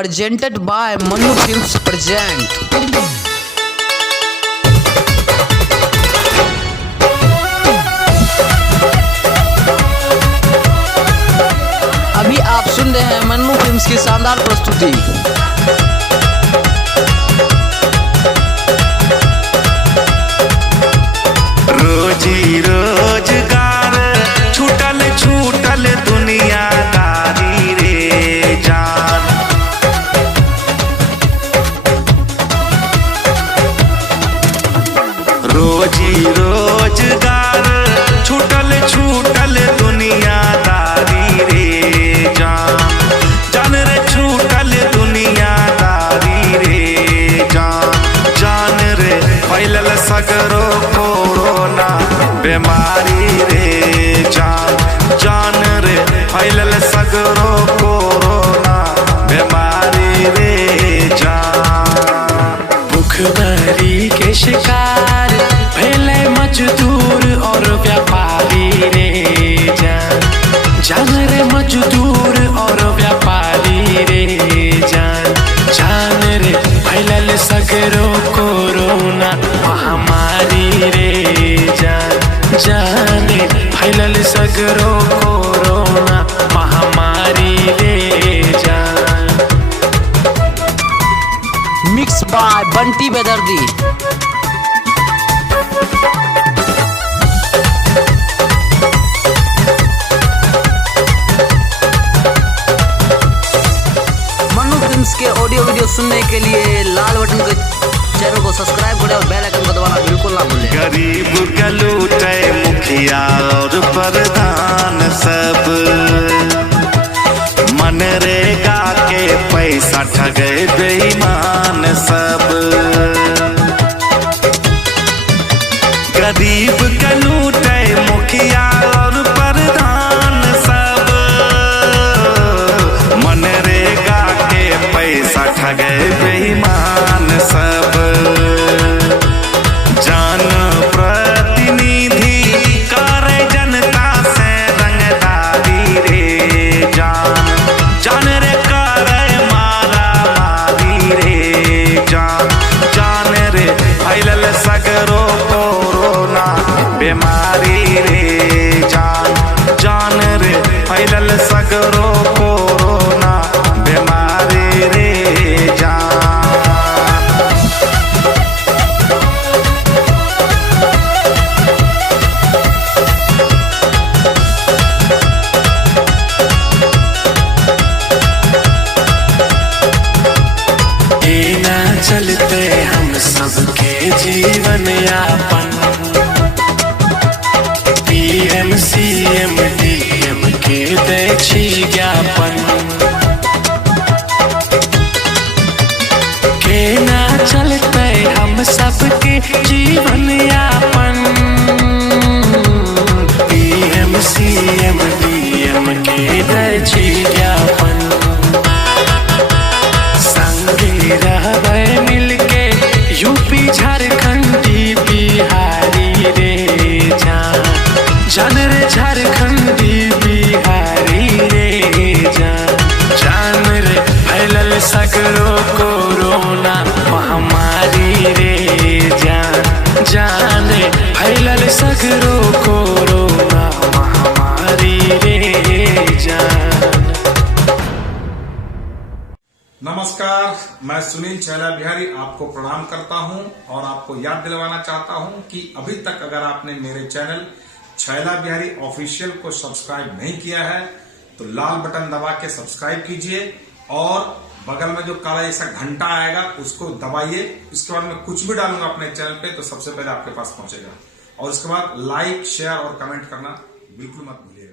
presented by Manu Films present। अभी आप सुन रहे हैं मन्नू फिल्म्स की शानदार प्रस्तुति। रोजी रोजगार छूटल छूटल दुनियादारी रे जान। रोजी रोजगार छूटल छूटल दुनियादारी रे जान। जान रे छूटल दुनियादारी रे जान। जान रे फैलल सगरो कोरोना बीमारी रे जान। जान रे फैलल सगरो कोरोना बीमारी रे जान। भूखमरी के शिकार भैले मजदूर और व्यापारी रे जान। जान रे मजदूर और व्यापारी रे जान। जान रे फैलल सगरो कोरोना महामारी रे जान। जान रे फैलल सगरो कोरोना महामारी रे जान। मिक्स बाय बंटी बेदर्दी। मन्नू फिल्म्स के ऑडियो वीडियो सुनने के लिए लाल बटन के चैनल को सब्सक्राइब करें और बेल आइकन को दबाना बिल्कुल ना भूलें। गरीब का लूटे मुखिया और प्रधान सब। मनरेगा के पैसा ठगे बेईमान सब। गरीब का लूटे मुखिया और प्रधान सब। मनरेगा के पैसा ठगे बेईमान सब। जान प्रतिनिधि करे जनता से रंगदारी रे जान। जान रे करे मारा मारी रे जान। जान रे फैलल सगरो कोरोना बीमारी रे जान। जान रे फैलल सगरो कोरोना बीमारी रे जान। ना चलते हम सबके जीवन यापन। पीएम सीएम डीएम के दै छी ज्ञापन। के ना चलते हम सबके जीवन यापन। पीएम सीएम डीएम के दै छी ज्ञापन। संगे रहबै मिलके यूपी झारखंडी बिहारी रे जान। जान रे झारखंडी बिहारी रे जान। जान रे फैलल सगरो कोरोना महामारी रे जान। जान रे फैलल सगरो कोरोना महामारी रे जान। नमस्कार, मैं सुनील छैला बिहारी आपको प्रणाम करता हूं और आपको याद दिलवाना चाहता हूं कि अभी तक अगर आपने मेरे चैनल छैला बिहारी ऑफिशियल को सब्सक्राइब नहीं किया है तो लाल बटन दबा के सब्सक्राइब कीजिए और बगल में जो काला जैसा घंटा आएगा उसको दबाइए। इसके बाद मैं कुछ भी डालूंगा अपने चैनल पे तो सबसे पहले आपके पास पहुंचेगा। और उसके बाद लाइक शेयर और कमेंट करना बिल्कुल मत भूलिएगा।